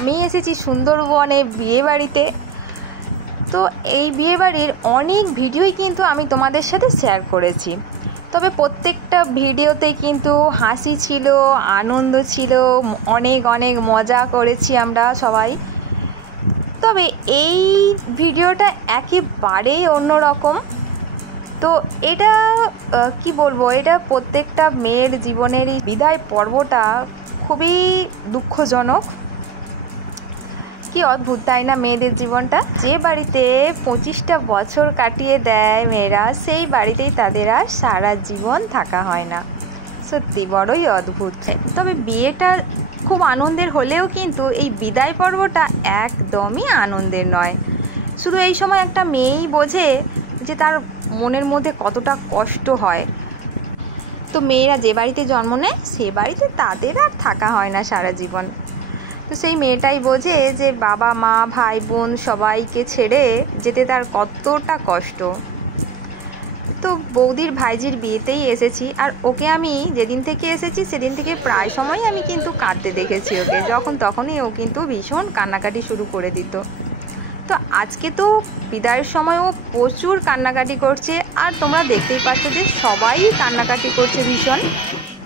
আমি এসেছি সুন্দরবনে বিয়েবাড়িতে। তো এই বিয়েবাড়ির অনেক ভিডিওই কিন্তু আমি তোমাদের সাথে শেয়ার করেছি, তবে প্রত্যেকটা ভিডিওতে কিন্তু হাসি ছিল, আনন্দ ছিল, অনেক অনেক মজা করেছি আমরা সবাই। তবে এই ভিডিওটা একেবারেই অন্যরকম। তো এটা কি বলবো, এটা প্রত্যেকটা মেয়ের জীবনেরই বিদায় পর্বটা খুবই দুঃখজনক। কি অদ্ভুত তাই না মেয়েদের জীবনটা। যে বাড়িতে 25টা বছর কাটিয়ে দেয় মেয়েরা, সেই বাড়িতেই তাদের আর সারা জীবন থাকা হয় না। সত্যি বড়ই অদ্ভুত। তবে বিয়েটা খুব আনন্দের হলেও কিন্তু এই বিদায় পর্বটা একদমই আনন্দের নয়। শুধু এই সময় একটা মেয়েই বোঝে যে তার মনের মধ্যে কতটা কষ্ট হয়। তো মেয়েরা যে বাড়িতে জন্ম নেয় সে বাড়িতে তাদের আর থাকা হয় না সারা জীবন। তো সেই মেয়েটাই বোঝে যে বাবা মা ভাই বোন সবাইকে ছেড়ে যেতে তার কতটা কষ্ট। তো বৌদির ভাইজির বিয়েতেই এসেছি, আর ওকে আমি যেদিন থেকে এসেছি সেদিন থেকে প্রায় সময় আমি কিন্তু কাঁদতে দেখেছি ওকে। যখন তখনই ও কিন্তু ভীষণ কান্নাকাটি শুরু করে দিত। তো আজকে তো বিদায়ের সময়ও প্রচুর কান্নাকাটি করছে, আর তোমরা দেখতেই পাচ্ছ যে সবাই কান্নাকাটি করছে ভীষণ।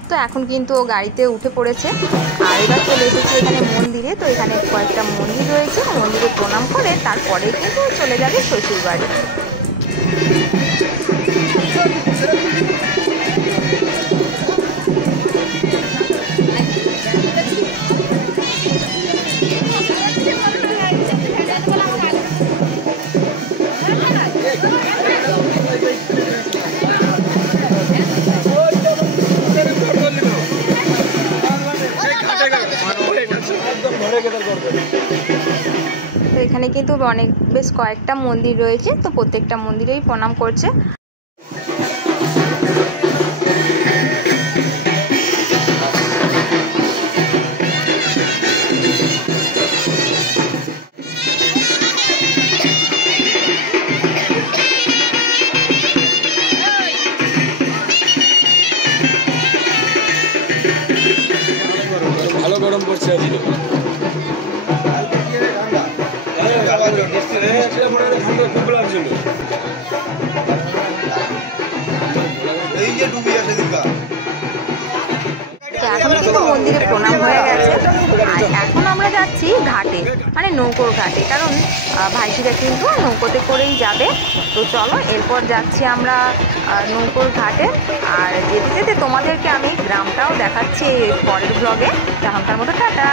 তো এখন কিন্তু ও গাড়িতে উঠে পড়েছে, আর এবার চলে এসেছে এখানে মন্দিরে। তো এখানে কয়েকটা মন্দির রয়েছে, মন্দিরে প্রণাম করে তারপরে কিন্তু চলে যাবে শ্বশুর বাড়ি। তো এখানে কিন্তু বেশ কয়েকটা মন্দির রয়েছে, তো প্রত্যেকটা মন্দিরেই প্রণাম করছে। ভালো গরম পড়ছে আজকে। এখন কিন্তু মন্দিরে প্রণাম হয়ে গেছে, আর এখন আমরা যাচ্ছি ঘাটে, মানে নৌকোর ঘাটে, কারণ ভাইজিরা কিন্তু নৌকোতে করেই যাবে। তো চলো এরপর যাচ্ছি আমরা নৌকোর ঘাটে, আর যেতে যেতে তোমাদেরকে আমি গ্রামটাও দেখাচ্ছি পরের ব্লগে। তখনকার মতো টাটা।